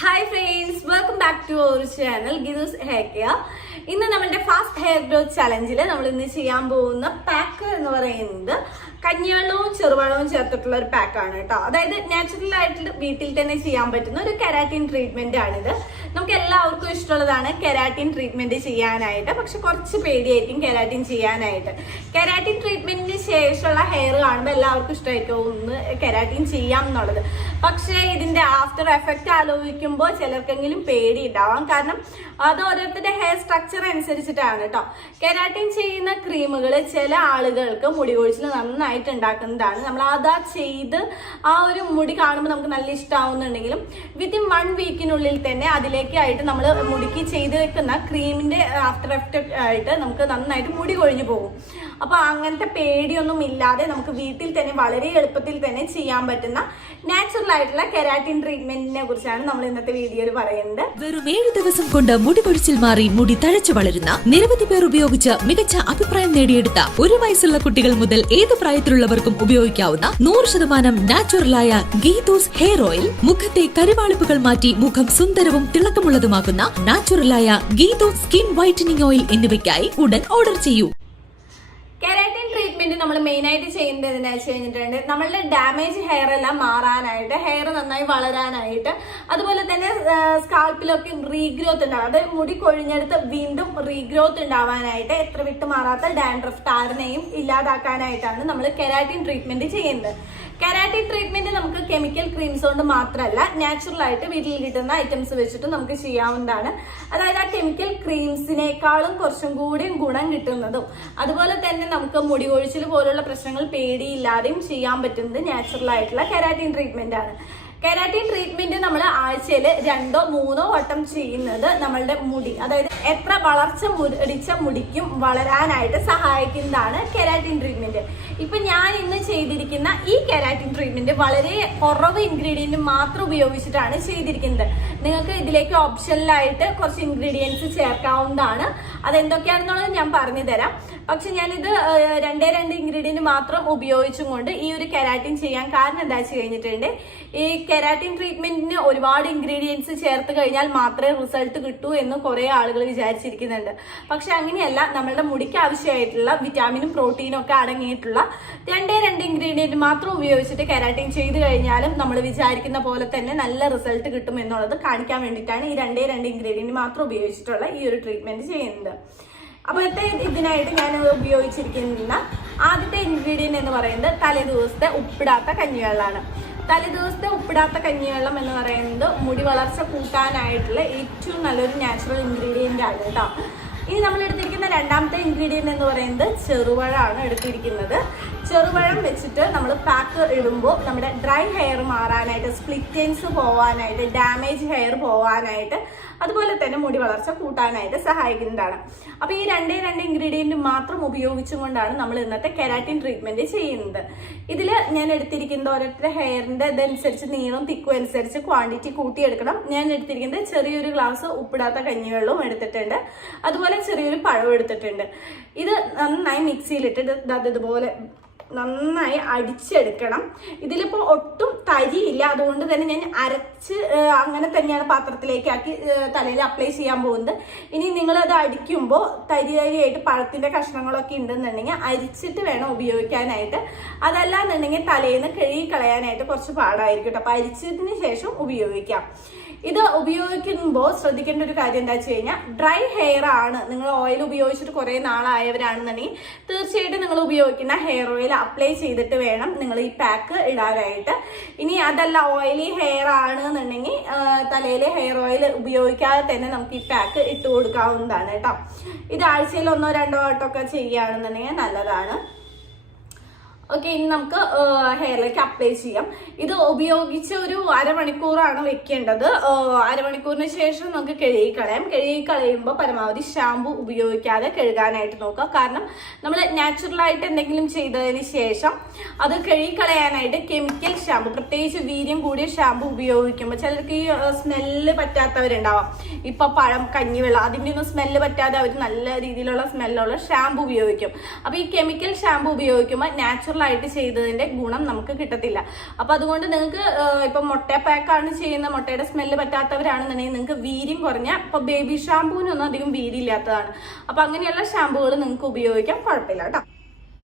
Hi friends, welcome back to our channel Gidoos hair care. ഇന്ന് നമ്മളുടെ fast hair growth ചലഞ്ചിൽ നമ്മൾ ഇന്ന് ചെയ്യാൻ പോകുന്ന പാക്ക് എന്ന് പറയുന്നത് കഞ്ഞിവെള്ളവും ചെറുവെള്ളവും ചേർത്തിട്ടുള്ള ഒരു പാക്കാണ് കേട്ടോ. അതായത് നാച്ചുറൽ ആയിട്ട് വീട്ടിൽ തന്നെ ചെയ്യാൻ പറ്റുന്ന ഒരു കെരാറ്റിൻ ട്രീറ്റ്മെന്റ് ആണിത്. നമുക്ക് എല്ലാവർക്കും ഇഷ്ടമുള്ളതാണ് കെരാറ്റിൻ ട്രീറ്റ്മെന്റ് ചെയ്യാനായിട്ട്. പക്ഷെ കുറച്ച് പേടിയായിരിക്കും കെരാറ്റിൻ ചെയ്യാനായിട്ട്. കെരാറ്റിൻ ട്രീറ്റ്മെന്റിന് ശേഷമുള്ള ഹെയർ കാണുമ്പോൾ എല്ലാവർക്കും ഇഷ്ടമായിരിക്കും ഒന്ന് കെരാറ്റിൻ ചെയ്യാം എന്നുള്ളത്. പക്ഷേ ഇതിന്റെ ആഫ്റ്റർ എഫക്റ്റ് ആലോചിക്കുമ്പോൾ ചിലർക്കെങ്കിലും പേടി ഉണ്ടാവാം. കാരണം അത് ഓരോരുത്തരുടെ ഹെയർ സ്ട്രക്ചർ അനുസരിച്ചിട്ടാണ് കേട്ടോ. കെരാറ്റിൻ ചെയ്യുന്ന ക്രീമുകൾ ചില ആളുകൾക്ക് മുടി കൊഴിച്ചിൽ നന്നായിട്ട് ഉണ്ടാക്കുന്നതാണ്. നമ്മൾ അതാ ചെയ്ത് ആ ഒരു മുടി കാണുമ്പോൾ നമുക്ക് നല്ല ഇഷ്ടമാവുന്നുണ്ടെങ്കിലും വിത്തിൻ 1 വീക്കിനുള്ളിൽ തന്നെ അതിലേക്കായിട്ട് നമ്മൾ മുടിക്ക് ചെയ്ത് വെക്കുന്ന ക്രീമിന്റെ ആഫ്റ്റർ എഫക്റ്റ് ആയിട്ട് നമുക്ക് നന്നായിട്ട് മുടി കൊഴിഞ്ഞു പോകും. അപ്പൊ അങ്ങനത്തെ പേടിയൊന്നും ഇല്ലാതെ നമുക്ക് വീട്ടിൽ തന്നെ വളരെ എളുപ്പത്തിൽ തന്നെ ചെയ്യാൻ പറ്റുന്ന നാച്ചുറൽ ആയിട്ടുള്ള കെരാറ്റിൻ ട്രീറ്റ്മെന്റിനെ കുറിച്ചാണ് നമ്മൾ ഇന്നത്തെ വീഡിയോയിൽ പറയുന്നത്. വെറും 7 ദിവസം കൊണ്ട് മുടി കൊഴിച്ചിൽ മാറി മുടി തഴച്ചു വളരുന്ന നിരവധി പേർ ഉപയോഗിച്ച് മികച്ച അഭിപ്രായം നേടിയെടുത്ത 1 വയസ്സുള്ള കുട്ടികൾ മുതൽ ഏത് പ്രായത്തിലുള്ളവർക്കും ഉപയോഗിക്കാവുന്ന 100% നാച്ചുറലായ ഗീതൂസ് ഹെയർ ഓയിൽ, മുഖത്തെ കരുവാളിപ്പുകൾ മാറ്റി മുഖം സുന്ദരവും തിളക്കമുള്ളതുമാക്കുന്ന നാച്ചുറലായ ഗീതൂസ് സ്കിൻ വൈറ്റനിങ് ഓയിൽ എന്നിവയ്ക്കായി ഉടൻ ഓർഡർ ചെയ്യൂ. കെരാറ്റിൻ ട്രീറ്റ്മെന്റ് നമ്മൾ മെയിൻ ആയിട്ട് ചെയ്യേണ്ടത് എന്താ വെച്ച് കഴിഞ്ഞിട്ടുണ്ട്, നമ്മളുടെ ഡാമേജ് ഹെയർ എല്ലാം മാറാനായിട്ട്, ഹെയർ നന്നായി വളരാനായിട്ട്, അതുപോലെ തന്നെ സ്കാൾപ്പിലൊക്കെ റീഗ്രോത്ത് ഉണ്ടാവും. അതായത് മുടി കൊഴിഞ്ഞെടുത്ത് വീണ്ടും റീഗ്രോത്ത് ഉണ്ടാവാനായിട്ട്, എത്ര വിട്ട് മാറാത്ത ഡാൻഡ്രഫ് ടാറിനെയും ഇല്ലാതാക്കാനായിട്ടാണ് നമ്മൾ കെരാറ്റിൻ ട്രീറ്റ്മെന്റ് ചെയ്യുന്നത്. കെരാറ്റിൻ ട്രീറ്റ്മെന്റ് നമുക്ക് കെമിക്കൽ ക്രീംസ് കൊണ്ട് മാത്രമല്ല നാച്ചുറൽ ആയിട്ട് വീട്ടിൽ കിട്ടുന്ന ഐറ്റംസ് വെച്ചിട്ട് നമുക്ക് ചെയ്യാവുന്നതാണ്. അതായത് ആ കെമിക്കൽ ക്രീംസിനേക്കാളും കുറച്ചും കൂടി ഗുണം കിട്ടുന്നതും അതുപോലെ തന്നെ നമുക്ക് മുടി കൊഴിച്ചിൽ പോലുള്ള പ്രശ്നങ്ങൾ പേടിയില്ലാതെയും ചെയ്യാൻ പറ്റുന്നത് നാച്ചുറൽ ആയിട്ടുള്ള കെരാറ്റിൻ ട്രീറ്റ്മെന്റ് ആണ്. കെരാറ്റിൻ ട്രീറ്റ്മെന്റ് നമ്മൾ ആഴ്ചയിൽ 2 or 3 വട്ടം ചെയ്യുന്നത് നമ്മളുടെ മുടി, അതായത് എത്ര വളർച്ച മുടിച്ച മുടിക്കും വളരാനായിട്ട് സഹായിക്കുന്നതാണ് കെരാറ്റിൻ ട്രീറ്റ്മെന്റ്. ഇപ്പൊ ഞാൻ ഇന്ന് ചെയ്തിരിക്കുന്ന ഈ കെരാറ്റിൻ ട്രീറ്റ്മെന്റ് വളരെ കുറവ് ഇൻഗ്രീഡിയന്റ് മാത്രം ഉപയോഗിച്ചിട്ടാണ് ചെയ്തിരിക്കുന്നത്. നിങ്ങൾക്ക് ഇതിലേക്ക് ഓപ്ഷനിലായിട്ട് കുറച്ച് ഇൻഗ്രീഡിയൻസ് ചേർക്കാവുന്നതാണ്. അതെന്തൊക്കെയാണെന്നുള്ളത് ഞാൻ പറഞ്ഞു തരാം. പക്ഷെ ഞാനിത് 2 ഇൻഗ്രീഡിയന്റ് മാത്രം ഉപയോഗിച്ചും കൊണ്ട് ഈ ഒരു കെരാറ്റിൻ ചെയ്യാൻ കാരണം എന്താ വെച്ച് കഴിഞ്ഞിട്ടുണ്ട്, ഈ കെരാറ്റിൻ ട്രീറ്റ്മെന്റിന് ഒരുപാട് ഇൻഗ്രീഡിയൻസ് ചേർത്ത് കഴിഞ്ഞാൽ മാത്രമേ റിസൾട്ട് കിട്ടൂ എന്ന് കുറെ ആളുകൾ വിചാരിച്ചിരിക്കുന്നുണ്ട്. പക്ഷെ അങ്ങനെയല്ല. നമ്മളുടെ മുടിക്ക് ആവശ്യമായിട്ടുള്ള വിറ്റാമിനും പ്രോട്ടീനും ഒക്കെ അടങ്ങിയിട്ടുള്ള 2 ഇൻഗ്രീഡിയന്റ് മാത്രം ഉപയോഗിച്ചിട്ട് കെരാറ്റിൻ ചെയ്ത് കഴിഞ്ഞാലും നമ്മൾ വിചാരിക്കുന്ന പോലെ തന്നെ നല്ല റിസൾട്ട് കിട്ടും എന്നുള്ളത് കാണിക്കാൻ വേണ്ടിയിട്ടാണ് ഈ 2 ഇൻഗ്രീഡിയന്റ് മാത്രം ഉപയോഗിച്ചിട്ടുള്ള ഈ ഒരു ട്രീറ്റ്മെന്റ് ചെയ്യുന്നത്. അപ്പോഴത്തെ ഇതിനായിട്ട് ഞാൻ ഉപയോഗിച്ചിരിക്കുന്ന ആദ്യത്തെ ഇൻഗ്രീഡിയന്റ് എന്ന് പറയുന്നത് തലേദിവസത്തെ ഉപ്പിടാത്ത കഞ്ഞിവെള്ളമാണ്. തലേദിവസത്തെ ഉപ്പിടാത്ത കഞ്ഞിവെള്ളം എന്ന് പറയുന്നത് മുടി വളർച്ച കൂട്ടാനായിട്ടുള്ള ഏറ്റവും നല്ലൊരു നാച്ചുറൽ ഇൻഗ്രീഡിയന്റ് ആണ് കേട്ടോ. ഇനി നമ്മൾ എടുത്തിരിക്കുന്ന 2ാമത്തെ ഇൻഗ്രീഡിയന്റ് എന്ന് പറയുന്നത് ചെറുപഴമാണ് എടുത്തിരിക്കുന്നത്. ചെറുപഴം വെച്ചിട്ട് നമ്മൾ പാക്ക് ഇടുമ്പോൾ നമ്മുടെ ഡ്രൈ ഹെയർ മാറാനായിട്ട്, സ്പ്ലിറ്റ് എൻഡ്സ് പോവാനായിട്ട്, ഡാമേജ് ഹെയർ പോവാനായിട്ട്, അതുപോലെ തന്നെ മുടി വളർച്ച കൂട്ടാനായിട്ട് സഹായിക്കുന്നതാണ്. അപ്പൊ ഈ 2 ഇൻഗ്രീഡിയന്റ് മാത്രം ഉപയോഗിച്ചും കൊണ്ടാണ് നമ്മൾ ഇന്നത്തെ കെരാറ്റിൻ ട്രീറ്റ്മെന്റ് ചെയ്യുന്നത്. ഇതിൽ ഞാൻ എടുത്തിരിക്കുന്ന ഓരോരുത്തരുടെ ഹെയറിന്റെ ഇതനുസരിച്ച് നീളം തിക്കും അനുസരിച്ച് ക്വാണ്ടിറ്റി കൂട്ടിയെടുക്കണം. ഞാൻ എടുത്തിരിക്കുന്നത് ചെറിയൊരു ഗ്ലാസ് ഉപ്പിടാത്ത കഞ്ഞിവെള്ളവും എടുത്തിട്ടുണ്ട്. അതുപോലെ ചെറിയൊരു പഴം എടുത്തിട്ടുണ്ട്. ഇത് നന്നായി മിക്സിയിലിട്ട് ഇതുപോലെ നന്നായി അടിച്ചെടുക്കണം. ഇതിലിപ്പോൾ ഒട്ടും തരിയില്ല, അതുകൊണ്ട് തന്നെ ഞാൻ അരച്ച് അങ്ങനെ തന്നെയാണ് പാത്രത്തിലേക്ക് ആക്കി തലയിൽ അപ്ലൈ ചെയ്യാൻ പോകുന്നത്. ഇനി നിങ്ങളത് അടിക്കുമ്പോൾ തരിയായിട്ട് പഴത്തിന്റെ കഷ്ണങ്ങളൊക്കെ ഉണ്ടെന്നുണ്ടെങ്കിൽ അരിച്ചിട്ട് വേണം ഉപയോഗിക്കാനായിട്ട്. അതല്ലാന്നുണ്ടെങ്കിൽ തലേന്ന് കഴുകി കളയാനായിട്ട് കുറച്ച് പാടായിരിക്കും കേട്ടോ. അപ്പൊ അരിച്ചതിന് ശേഷം ഉപയോഗിക്കാം. ഇത് ഉപയോഗിക്കുമ്പോൾ ശ്രദ്ധിക്കേണ്ട ഒരു കാര്യം എന്താ വെച്ച് കഴിഞ്ഞാൽ, ഡ്രൈ ഹെയർ ആണ്, നിങ്ങൾ ഓയിൽ ഉപയോഗിച്ചിട്ട് കുറെ നാളായവരാണെന്നുണ്ടെങ്കിൽ തീർച്ചയായിട്ടും നിങ്ങൾ ഉപയോഗിക്കുന്ന ഹെയർ ഓയിൽ അപ്ലൈ ചെയ്തിട്ട് വേണം നിങ്ങൾ ഈ പാക്ക് ഇടാനായിട്ട്. ഇനി അതല്ല ഓയിലി ഹെയർ ആണ് എന്നുണ്ടെങ്കിൽ തലയിലെ ഹെയർ ഓയിൽ ഉപയോഗിക്കാതെ തന്നെ നമുക്ക് ഈ പാക്ക് ഇട്ട് കൊടുക്കാവുന്നതാണ് കേട്ടോ. ഇത് ആഴ്ചയിൽ 1 or 2 വട്ടമൊക്കെ ചെയ്യുകയാണെന്നുണ്ടെങ്കിൽ നല്ലതാണ്. ഓക്കെ, ഇനി നമുക്ക് ഹെയറിലേക്ക് അപ്ലൈ ചെയ്യാം. ഇത് ഉപയോഗിച്ച് ഒരു അരമണിക്കൂറാണ് വെക്കേണ്ടത്. അരമണിക്കൂറിന് ശേഷം നമുക്ക് കഴുകി കളയാം. കഴുകി കളയുമ്പോൾ പരമാവധി ഷാമ്പു ഉപയോഗിക്കാതെ കഴുകാനായിട്ട് നോക്കുക. കാരണം നമ്മൾ നാച്ചുറലായിട്ട് എന്തെങ്കിലും ചെയ്തതിന് ശേഷം അത് കഴുകി കളയാനായിട്ട് കെമിക്കൽ ഷാമ്പു, പ്രത്യേകിച്ച് വീര്യം കൂടിയ ഷാമ്പു ഉപയോഗിക്കുമ്പോൾ ചിലർക്ക് ഈ സ്മെല്ല് പറ്റാത്തവരുണ്ടാവാം. ഇപ്പൊ പഴം, കഞ്ഞിവെള്ളം, അതിൻ്റെ ഒന്നും സ്മെല്ല് പറ്റാതെ അവർ നല്ല രീതിയിലുള്ള സ്മെല്ലുള്ള ഷാമ്പു ഉപയോഗിക്കും. അപ്പൊ ഈ കെമിക്കൽ ഷാമ്പു ഉപയോഗിക്കുമ്പോൾ നാച്ചുറൽ നാച്ചുറലായിട്ട് ചെയ്തതിന്റെ ഗുണം നമുക്ക് കിട്ടത്തില്ല. അപ്പൊ അതുകൊണ്ട് നിങ്ങൾക്ക് ഇപ്പൊ മുട്ട പാക്കാണ് ചെയ്യുന്ന, മുട്ടയുടെ സ്മെല്ല് പറ്റാത്തവരാണെന്നുണ്ടെങ്കിൽ നിങ്ങൾക്ക് വീര്യം കുറഞ്ഞ, ഇപ്പൊ ബേബി ഷാമ്പൂവിനൊന്നും അധികം വീര്യമില്ലാത്തതാണ്, അപ്പൊ അങ്ങനെയുള്ള ഷാമ്പുകൾ നിങ്ങൾക്ക് ഉപയോഗിക്കാം, കുഴപ്പമില്ല കേട്ടോ.